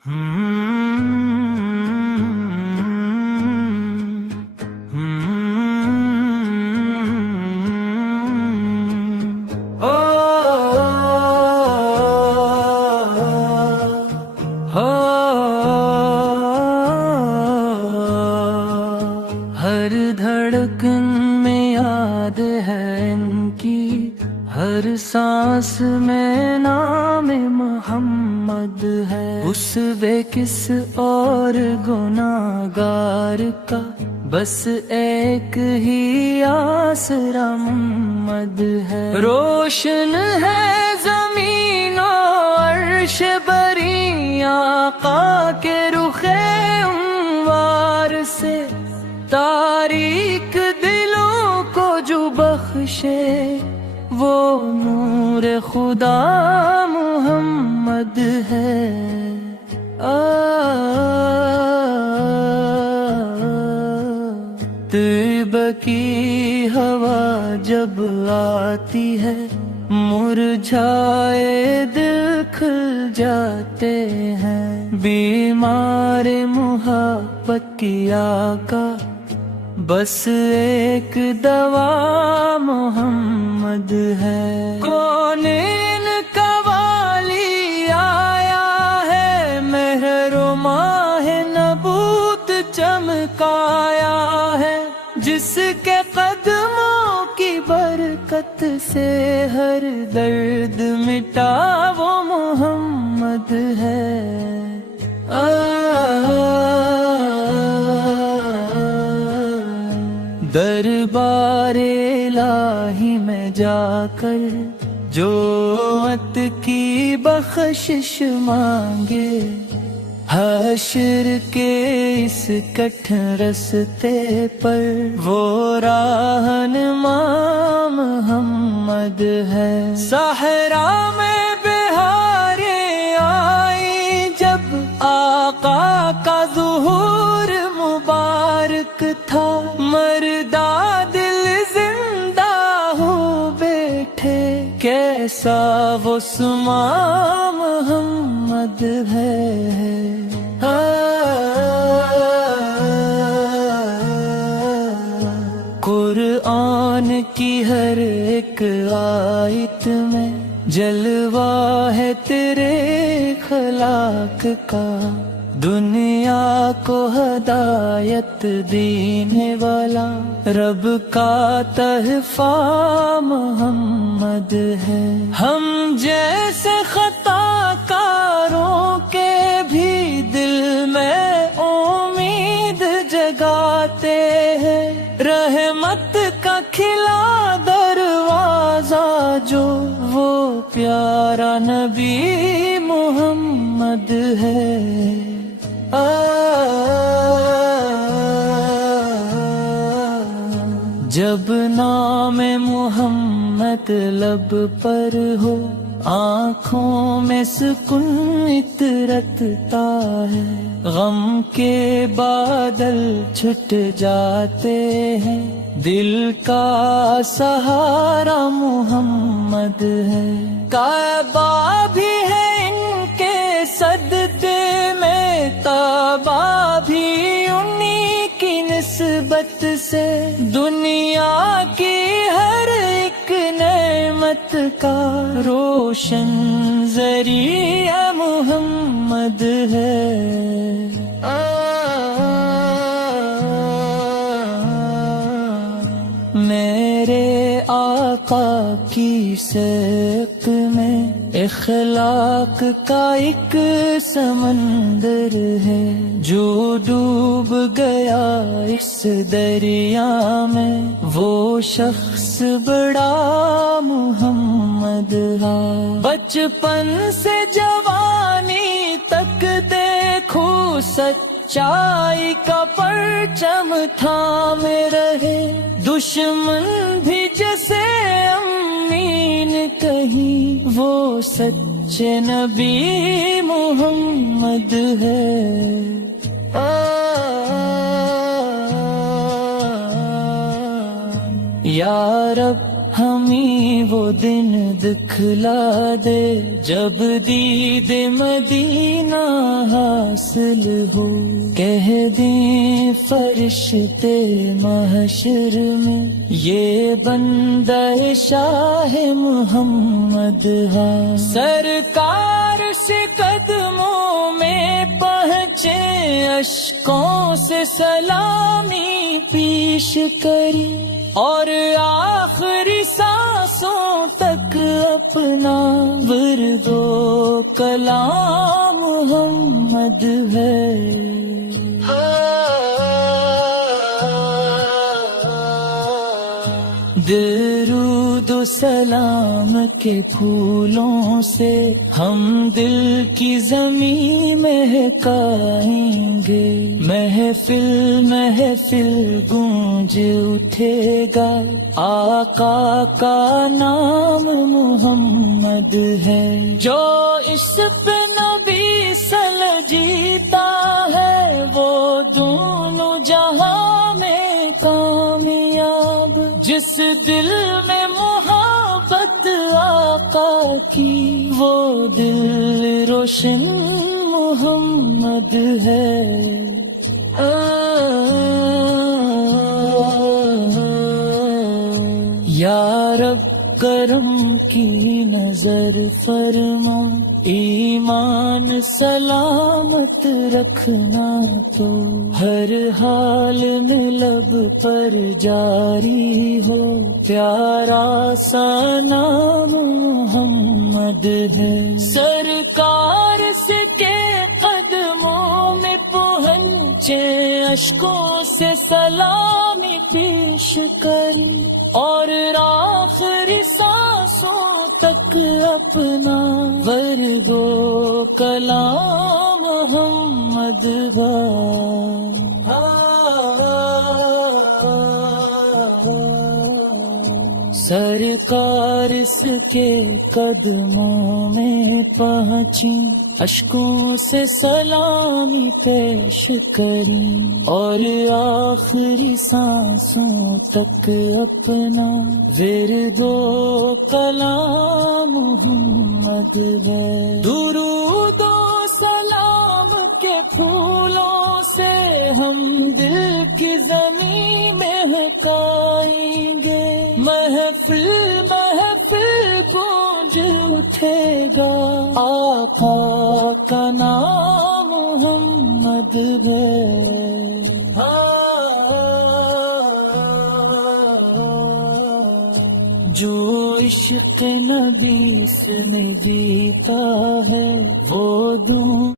ہر دھڑکن میں یاد ہے ان کی، ہر سانس میں نام محمد ہے۔ اس بے کس اور گناہگار کا بس ایک ہی آسرا محمد ہے۔ روشن ہے زمین و عرش بری آقا کے رخ انوار سے، تاریک دلوں کو جو بخشے وہ نور خدا محمد ہے۔ طیب کی ہوا جب آتی ہے، مرجھائے دل کھل جاتے ہیں۔ بیمار محبت کی آقا بس ایک دوا محمد ہے۔ کونین کا والی آیا ہے، مہر و ماہ نبوت چمکایا ہے، جس کے قدموں کی برکت سے ہر درد مٹا وہ محمد ہے۔ دربار الہی میں جا کر جو عت کی بخشش مانگے، حشر کے اس کٹھن رستے پر وہ راہنما محمد ہے۔ صحرا میں بہاریں آئی جب آقا کا ظہور مبارک تھا، مردہ دل زندہ ہو بیٹھے، کیسا وہ سما محمد ہے۔ قرآن کی ہر ایک آیت میں جلوہ ہے تیرے اخلاق کا، دنیا کو ہدایت دینے والا رب کا تحفہ محمد ہے۔ ہم جیسے خطا کاروں کے بھی دل میں امید جگاتے ہیں، رحمت کا کھلا دروازہ جو وہ پیارا نبی محمد ہے۔ جب نام محمد لب پر ہو، آنکھوں میں سکون اترتا ہے، غم کے بادل چھٹ جاتے ہیں، دل کا سہارا محمد ہے۔ کعبہ بھی ہے ان کے سجدے میں، کعبہ بھی انہی کی نسبت سے، دنیا کی ہر ایک نعمت کا روشن ذریعہ محمد ہے۔ میرے آقا کی سیرت میں اخلاق کا ایک سمندر ہے، جو ڈوب گیا اس دریا میں وہ شخص بڑا محمد ہے۔ بچپن سے جوانی تک دیکھو سچائی کا پرچم تھامے رہے، دشمن بھی جیسے امین کہیں وہ سچے نبی محمد ہے۔ یا رب ہمیں وہ دن دکھلا دے جب دید مدینہ حاصل ہو، کہہ دیں فرشتے محشر میں یہ بندہ شاہ محمد ہے۔ سرکار سے قدموں میں پہنچے اشکوں سے سلامی پیش کری، اور آخری سانسوں تک اپنا ورد و کلام محمد ہے۔ درود و سلام کے پھولوں سے ہم دل کی زمین مہکائیں گے، محفل محفل گونج اٹھے گا، آقا کا نام محمد ہے۔ جو عشق نبی سل جیتا ہے وہ دونوں جہاں میں کامیاب، جس دل میں محبت آقا کی وہ دل روشن محمد ہے۔ یا رب کرم کی نظر فرما، ایمان سلامت رکھنا تو ہر حال میں لب پر جاری ہو، پیارا سا نام محمد ہے۔ سرکار سے کے قدموں میں پہنچے اشکوں سے سلامی پیش کری، اور آخری سانسوں تک اپنا ورد و کلام محمد سرکار اس کے قدموں میں پہنچی، اشکوں سے سلامی پیش کری، اور آخری سانسوں تک اپنا ورد و کلام محمد ہے۔ درود و سلام کے پھولوں سے ہم دل کی زمین مہکائیں گے، محفل محفل گونج اٹھے گا، آقا کا نام محمد ہے۔ جو عشق نبی سے جیتا ہے وہ دوں